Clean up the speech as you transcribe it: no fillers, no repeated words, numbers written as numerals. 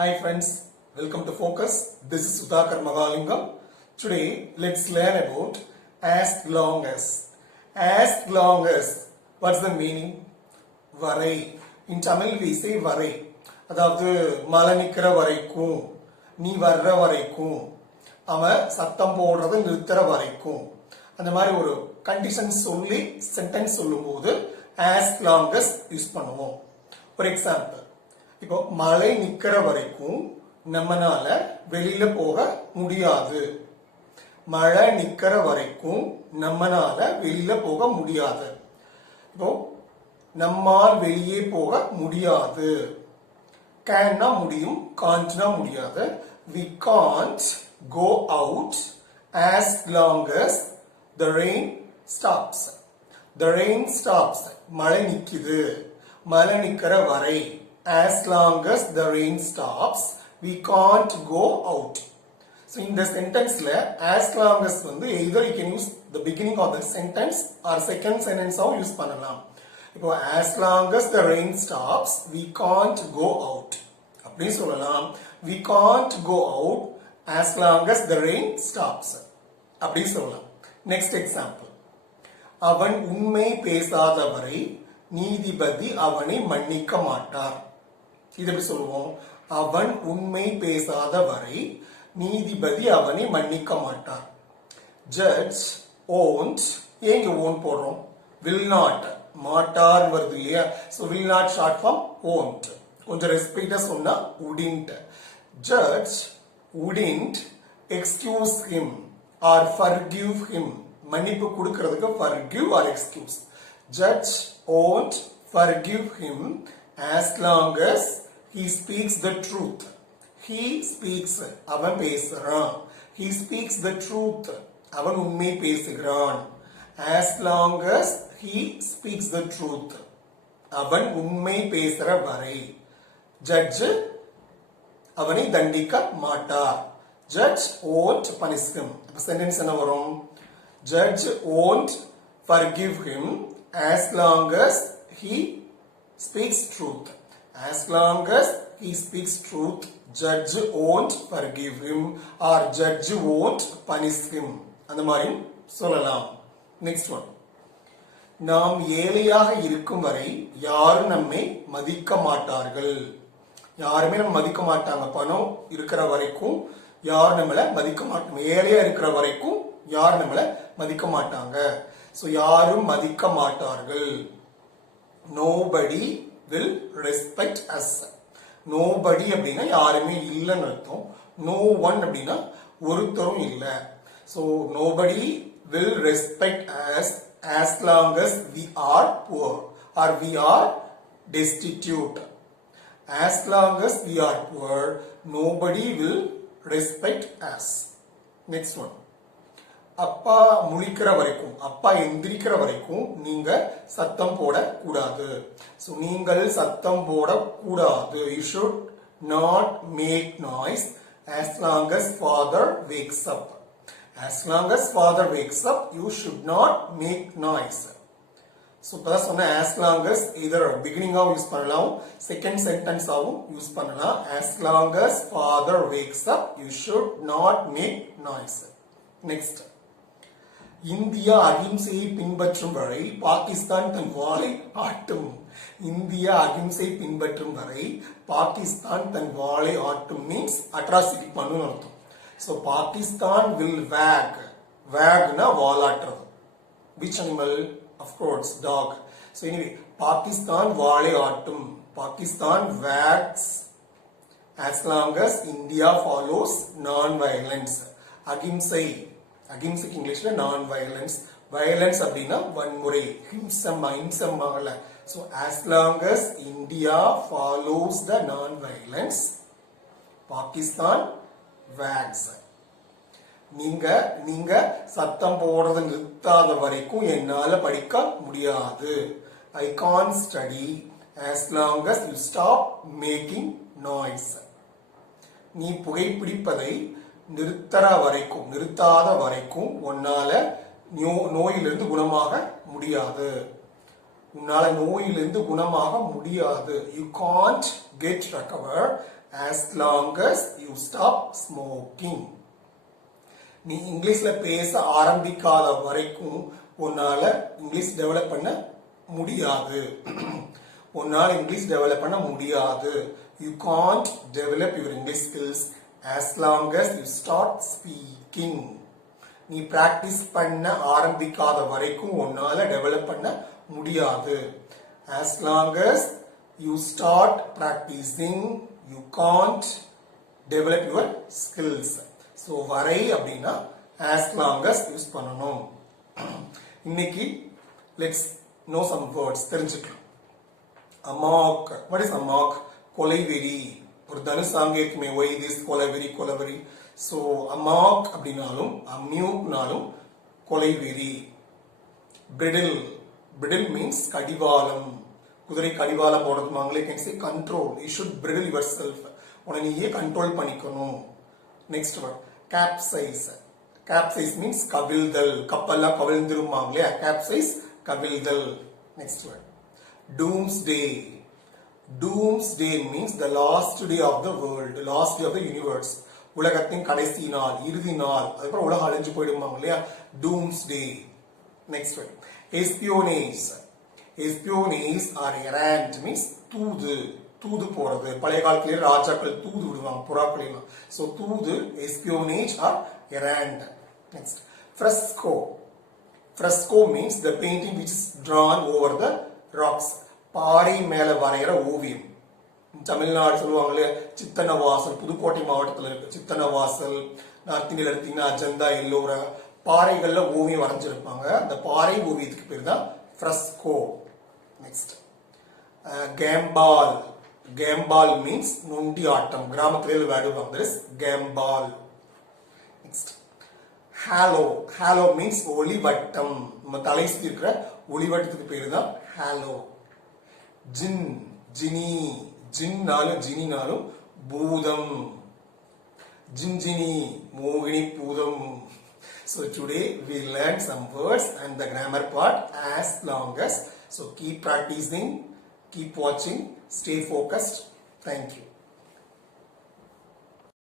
Hi friends, welcome to Focus. This is Sudhakarmahalingam. Today let's learn about as long as. As long as, what's the meaning? Varai. In Tamil we say varai. அதாவது மழை நிக்கிற வரைக்கும், நீ வர்ற வரைக்கும், அவன் சத்தம் போடுறத நிறுத்துற வரைக்கும், அந்த மாதிரி ஒரு கண்டிஷன் சொல்லி சென்டென்ஸ் சொல்லும் போது as long as யூஸ் பண்ணுவோம். ஃபார் எக்ஸாம்பிள், இப்போ மழை நிக்கிற வரைக்கும் நம்மனால வெளியில போக முடியாது. மழை நிக்கிற வரைக்கும் நம்மனால வெளியில போக முடியாது. இப்போ நம்மால் வெளியே போக முடியாது. கேன்னா முடியும், காண்ட்னா முடியாது. We can't go out as long as the rain stops. The rain stops. மழை நிக்குது, மழை நிக்கிற வரை. As long as the rain stops, we can't go out. So in the sentence as long as either you can use the beginning of the sentence or second sentence ஆவும் use பண்ணலாம். இப்போ as long as the rain stops, we can't go out. அப்படி சொல்லலாம். We can't go out as long as the rain stops. அப்படி சொல்லலாம். Next example. அவன் உண்மை பேசாதவரை நீதிபதி அவனை மன்னிக்க மாட்டார். இது எப்படி சொல்லுவோம்? அவன் உண்மை பேசாத வரை நீதிபதி அவனை மன்னிக்க மாட்டார். ஜட்ஜ் ஓன்ட், ஏங்க ஓன் போடுறோம்? வில் நாட், மாட்டார் வருது இல்லையா? So will not short form won't. கொஞ்சம் ரெஸ்பெக்டா சொன்னா wouldn't. Judge wouldn't excuse him or forgive him. மன்னிப்பு கொடுக்கிறதுக்கு forgive or excuse. Judge won't forgive him as long as he speaks the truth. He speaks, அவன் பேசுறான். He speaks the truth, அவன் உண்மை பேசுகிறான். As long as he speaks the truth, அவன் உண்மை பேசுற வரை. ஜட்ஜ் அவனை தண்டிக்க மாட்டார். Judge won't punish him. Sentence என்ன வரும்? Judge won't forgive him as long as he speaks truth. As long as he speaks truth, judge won't forgive him or judge won't punish him. அந்த மாதிரி சொல்லலாம். Next one. நாம் ஏழையாக இருக்கும் வரை யாரும் நம்மை மதிக்க மாட்டார்கள். யாருமே நம்ம மதிக்க மாட்டாங்க. பணம் இருக்கிற வரைக்கும் யாரும் நம்மள மதிக்க மாட்டாங்க. ஏழையா இருக்கிற வரைக்கும் யாரும் நம்மள மதிக்க மாட்டாங்க. சோ யாரும் மதிக்க மாட்டார்கள். Nobody will respect us. Nobody அப்படின்னா யாருமே இல்லைன்னு அர்த்தம். No one அப்படின்னா ஒருத்தரும் இல்லை. So nobody will respect us as long as we are poor or we are destitute. As long as we are poor, nobody will respect us. Next one. அப்பா முழிக்கிற வரைக்கும், அப்பா எந்திரிக்கிற வரைக்கும் நீங்க சத்தம் போட கூடாது. சோ நீங்கள் சத்தம் போட கூடாது. You should not make noise as long as father wakes up. As long as father wakes up, you should not make noise. So இப்பதான் சொன்ன as long as either beginning ஆவும் யூஸ் பண்ணலாம், second sentence ஆவும் use பண்ணலாம். As long as father wakes up, you should not make noise. Next. India அகிம்சையை பின்பற்றும் வரை பாகிஸ்தான் தன் வாளை ஆட்டும். இந்தியா அகிம்சை பின்பற்றும் வரை பாகிஸ்தான் தன் வாளை ஆட்டும் மீன்ஸ் அட்ராசிட்டி பண்ணுன்னு அர்த்தம். So Pakistan will wag. வேக்னா வாலாட்டுறது. Which animal? Of course dog. So anyway Pakistan வாளை ஆட்டும். Pakistan wags as long as India follows non-violence. அகிம்சை, அகிம்சைக்கு இங்கிலீஷ்ல நான் வயலன்ஸ். வயலன்ஸ் அப்படின்னா வன்முறை. ஹிம்சம் அஹிம்சம் ஆகல. So as long as India follows the non-violence, Pakistan wags. நீங்க சத்தம் போடுறதை நிறுத்தாத வரைக்கும் என்னால படிக்க முடியாது. I can't study as long as you stop making noise. நீ புகைப்பிடிப்பதை நிறுத்தாத வரைக்கும் உன்னால நோயிலிருந்து குணமாக முடியாது. உன்னால நோயிலிருந்து குணமாக முடியாது. You can't get recover as long as you stop smoking. நீ இங்கிலீஷ்ல பேச ஆரம்பிக்காத வரைக்கும் உன்னால இங்கிலீஷ் டெவலப் பண்ண முடியாது. உன்னால இங்கிலீஷ் டெவலப் பண்ண முடியாது. You can't develop your English skills as long as you start speaking. நீ பிராக்டிஸ் பண்ண ஆரம்பிக்காத வரைக்கும் உன்னால டெவலப் பண்ண முடியாது. As long as you start practicing, you can't develop your skills. So வரை அப்படின்னா as long as யூஸ் பண்ணணும். இன்னைக்கு let's know some words தெரிஞ்சுக்கலாம். amok. What is amok? கொலைவெறி. ஒரு தனுசாங்க இருக்குமே, why this Kolaveri Kolaveri. So amok அப்படின்னாலும் அம்யூக்னாலும் கொலைவெறி. bridle. bridle means கடிவாளம். குதிரை கடிவாளம் போடுறதுமாங்களே, can say control. You should bridle yourself. உன்னை நீயே கண்ட்ரோல் பண்ணிக்கணும். Next word capsize. capsize means கவிழ்தல். கப்பல்லாம் கவிழ்ந்துருமாங்களே, capsize கவிழ்தல். Next word doomsday. doomsday means the last day of the world, last day of the universe. உலகத்தின் கடைசி நாள், இறுதி நாள். அதுக்கப்புறம் உலகம் அழிஞ்சு போயிடுவாங்க இல்லையா, doomsday. Next word espionage. espionage or errant means தூது. தூது போறது. பழைய காலத்திலேயே ராஜாக்கள் தூது விடுவாங்க புறாக்கள். So தூது, espionage or errant. Next, fresco. fresco means the painting which is drawn over the rocks. பாறை மேல வரைகிற ஓவியம். தமிழ்நாடு சொல்லுவாங்களே சித்தன வாசல், புதுக்கோட்டை மாவட்டத்தில் இருக்கு சித்தன வாசல். நார்த் இந்தியாவில் எடுத்தீங்கன்னா அஜந்தா, எல்லோரா, பாறைகள்ல ஓவியம் வரைஞ்சிருப்பாங்க. அந்த பாறை ஓவியத்துக்கு பேர் தான் fresco. Next gambol. Gambol means நொண்டி ஆட்டம். கிராமத்திலே விளையாடுவாங்க. there is gambol. Next halo. Halo means ஒளிவட்டம். நம்ம தலை சுத்தி இருக்கிற ஒளிவட்டத்துக்கு பேரு தான் ஹாலோ. ஜின். ஜினி. ஜின்னாலும் ஜினினாலும் பூதம். ஜின்ஜினி, மோகினி, பூதம். So today we learned some words and the grammar part as long as. So keep practicing, keep watching, stay focused. Thank you.